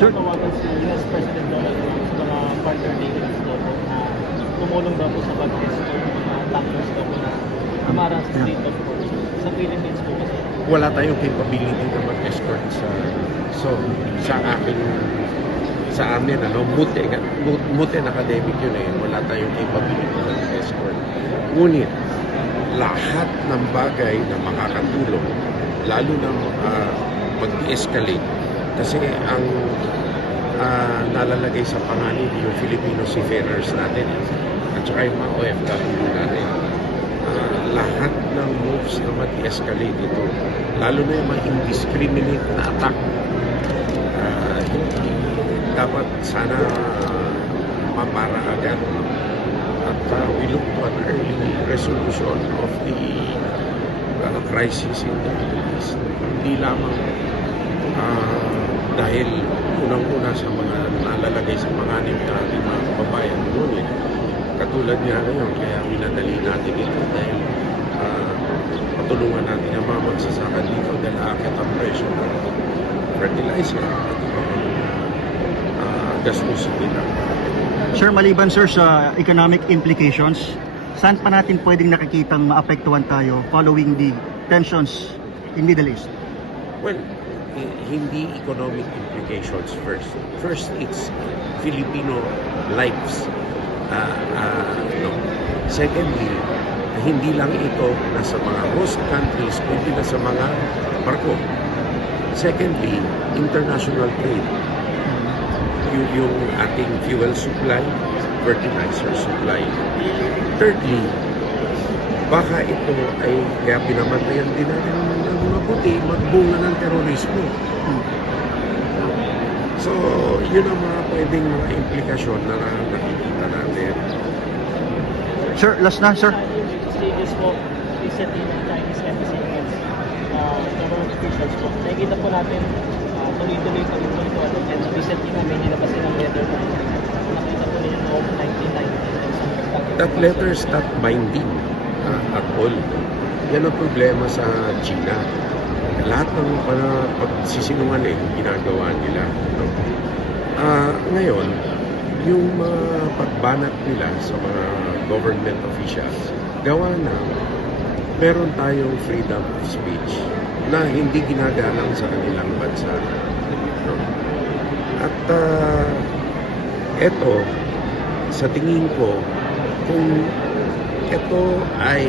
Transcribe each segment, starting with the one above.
Sure. natawagan si US President Donald Trump sa mga partner nations daw po na tumulong daw po sa pag-escort ng mga tankers daw po na Amara sa Strait of Hormuz. Sa Philippines po kasi Wala tayong capability na mag-escort sa amin, Muten academic yun eh. Wala tayong capability na mag-escort. Ngunit, lahat ng bagay na makakatulong, lalo na mag-escalate, kasi ang nalalagay sa panganib yung Filipino seafarers natin at saka yung mga OFW natin. Lahat ng moves na mag-escalate ito, lalo na yung mga indiscriminate na attack, dapat sana mapara agad at we look to an early resolution of the crisis in the Middle East. Hindi lamang dahil unang-una sa mga nalalagay sa panganib na ating mga kababayan, ngunit katulad niya ngayon, kaya minadali natin ito dahil patulungan natin ang mga magsasaka dito dahil aakit ang presyo ng fertilizer at gastos nila. Sir, maliban sir sa economic implications, saan pa natin pwedeng nakikitang maapektuhan tayo following the tensions in Middle East? Well, hindi economic implications first. First, it's Filipino lives. Secondly, hindi lang ito nasa mga host countries, kundi nasa mga barko. Secondly, international trade. Yung ating fuel supply, fertilizer supply. Thirdly, baka ito ay kaya pinamatayan din natin ng mabuti, magbunga ng terorismo. So, yun ang mga pwedeng mga implikasyon na nakikita natin. Sir, last na sir. stages po recently ng Chinese embassy against government officials po. Nakikita po natin tuloy-tuloy po yung ito. And recently po may nilabas ng letter po. Nakita po nila noong 1990. That letter is not binding at all. Yan ang problema sa China. Lahat ng pagsisinungaling ginagawa nila. No? Ngayon, yung mga pagbanat nila sa mga government officials, gawa na meron tayong freedom of speech na hindi ginagalang sa kanilang bansa. No? At eto, sa tingin ko, kung ito ay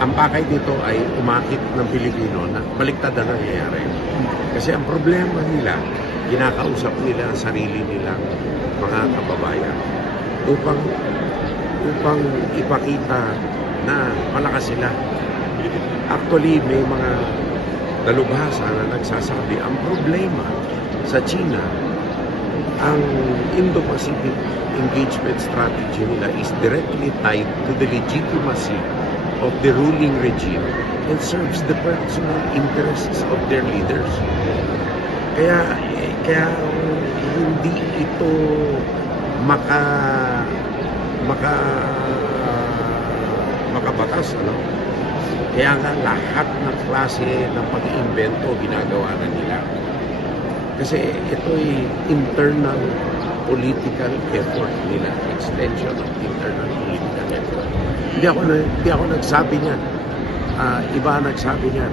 ang pakay dito ay umakit ng Pilipino na baliktad na nangyayari. Kasi ang problema nila, kinakausap nila ang sarili nilang mga kababayan upang ipakita na malakas sila. Actually, may mga dalubhasa na nagsasabi, ang problema sa China, ang Indo-Pacific engagement strategy nila is directly tied to the legitimacy of the ruling regime and serves the personal interests of their leaders. Kaya hindi ito makabatas, ano? Kaya nga lahat ng klase ng pag-iimbento ginagawa na nila. Kasi ito'y internal political effort nila, extension of internal political effort. Hindi ako nagsabi niyan. Iba ang nagsabi niyan.